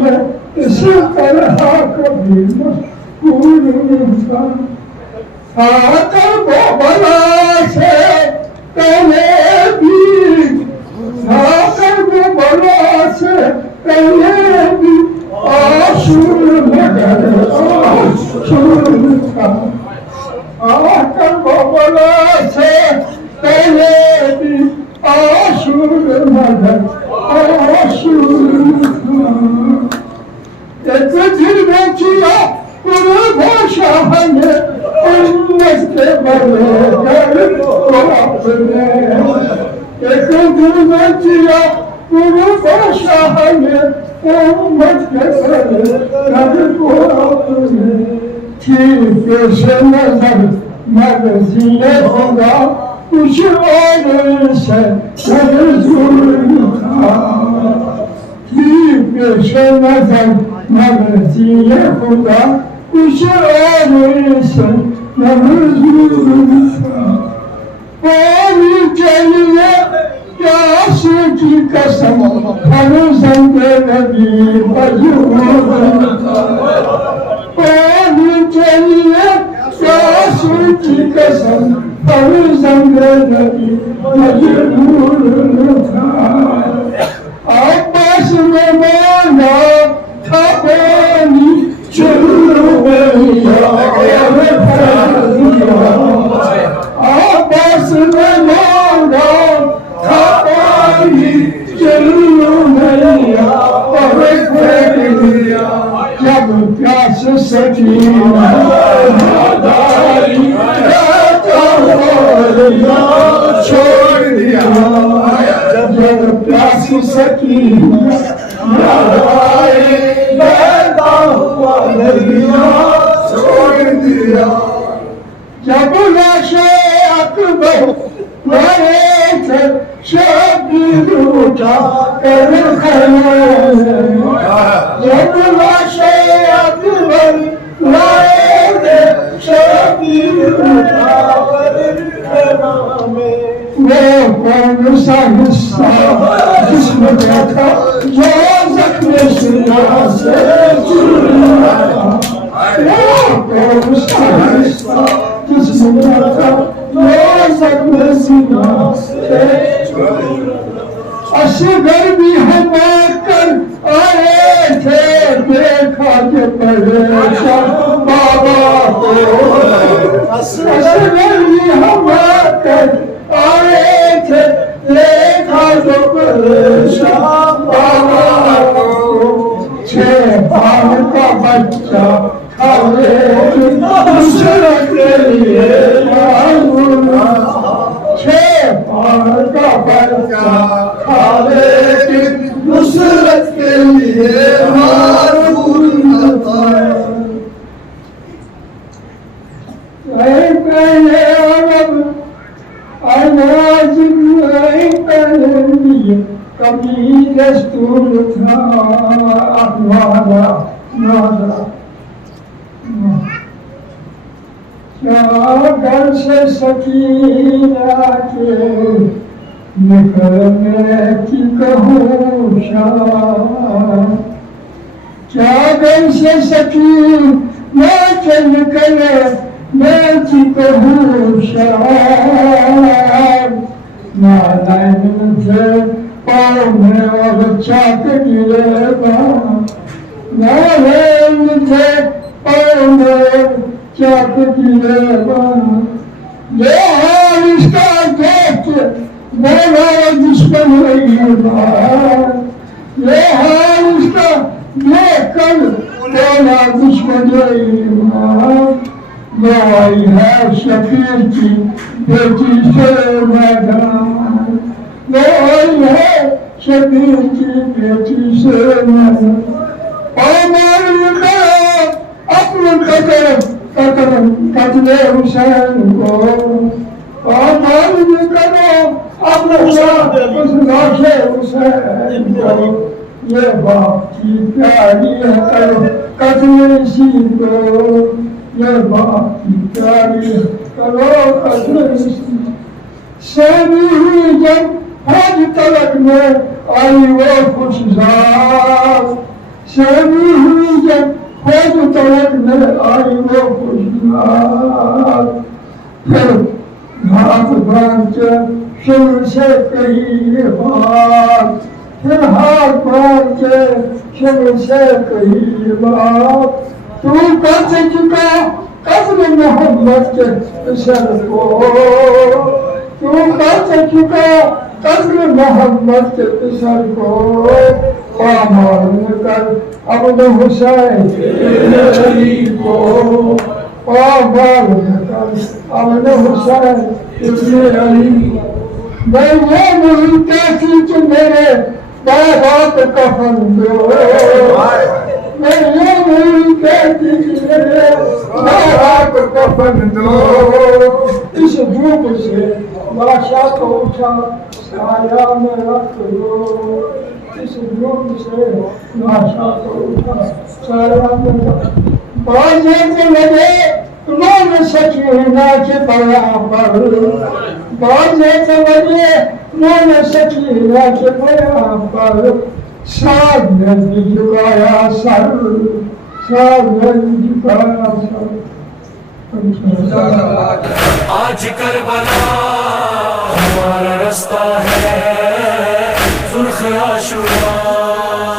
मैं इसी तरह कभी मशहूर था। आकर वो बला से पहले भी, आकर वो बला से पहले भी आशुर मगर आशुर था। आकर वो बला से पहले भी आशुर मगर आशुर था। एक दिन में किया पूरे भाषा ने उम्मत के बड़े कर आपने। एक दिन में किया पूरे भाषा ने उम्मत के बड़े कर आपने। ठीक से नजर मर्ज़ी होगा कुछ और से जुर्म था। ठीक से नजर मर्ज़ी होगा कुछ और से जुर्म था। पानी चलिए प्यास की कसम हम संग नबी मजबूर था। पानी चलिए प्यास की कसम हम संग नबी मजबूर था। आपस में मांगा था पानी चलो आपस में मांगा था पानी चलो मैया और फेंक दिया। जब प्यास सकीना छोड़ दिया। जब प्यास सकीना छोड़ दिया। जब लाशे अकबर मरे थे शबीर उठा कर जब लाशे अकबर मरे थे शबीर उठा कर वो कौन सा हिस्सा जिसमें था जो जख्म सीना से जुड़ा था। वो कौन सा हिस्सा जिसमें था जो जख्म सीना से जुड़ा था। असगर भी हम कर आए थे देखा के परेशान बाबा को। असगर भी हम कर आए थे देखा जो परेशान बाबा को। 6 बार का बच्चा खावे नुसरत के लिए 6 बार का बच्चा खावे नुसरत के लिए मारूर न था। आवाज कभी दस्तूर था अखबारा नादा। क्या घर से सकीना के निकलने की कहूँ शान। क्या घर से सकीना के निकले मैं की कहूँ शान। नारायण से पाँव में और चाक गिरेगा। नारायण से पाँव में चाक गिरेगा। ये हाल इसका देख बोला दुश्मन रहेगा। ये हाल इसका देख कर बोला दुश्मन रहेगा। आई है शफीर की बेटी से मैदान। आई है शफीर की बेटी से मैदान। अपने कतले हुसैन को करो अपने लाशे हुसैन को। ये बाप की प्यारी है करो कतले सी को। ये बाप की प्यारी करो कतले सैनी हुई जब हज तलक में आई वो खुशहाल। सभी हुई जब खोज तलक में आई वो खुशहाल, फिर हाथ बांध शुरू से कही बात, फिर हाथ बांध शुरू से कही बात, तू कस चुका कसम मोहब्बत के सर को, तू कस चुका कसम मोहब्बत के सर को, पामाल कर अपने हुसैन अली को, पामाल कर अपने हुसैन अली को। मैं ये नहीं कहती कि मेरे बाबा को कफन दो, मैं ये नहीं कहती कि मेरे बाबा को कफन दो, इस धूप से लाशा को उठा साया में रख दो, इस धूप से लाशा को उठा साया में रख दो। बाजे के लगे तुमने सकीना के बराबर, बाजे के लगे तुमने सकीना के बराबर, साथ ने झुकाया सर, साथ ने झुकाया सर। आज करबला हमारा रास्ता है, सुर्ख आशुरा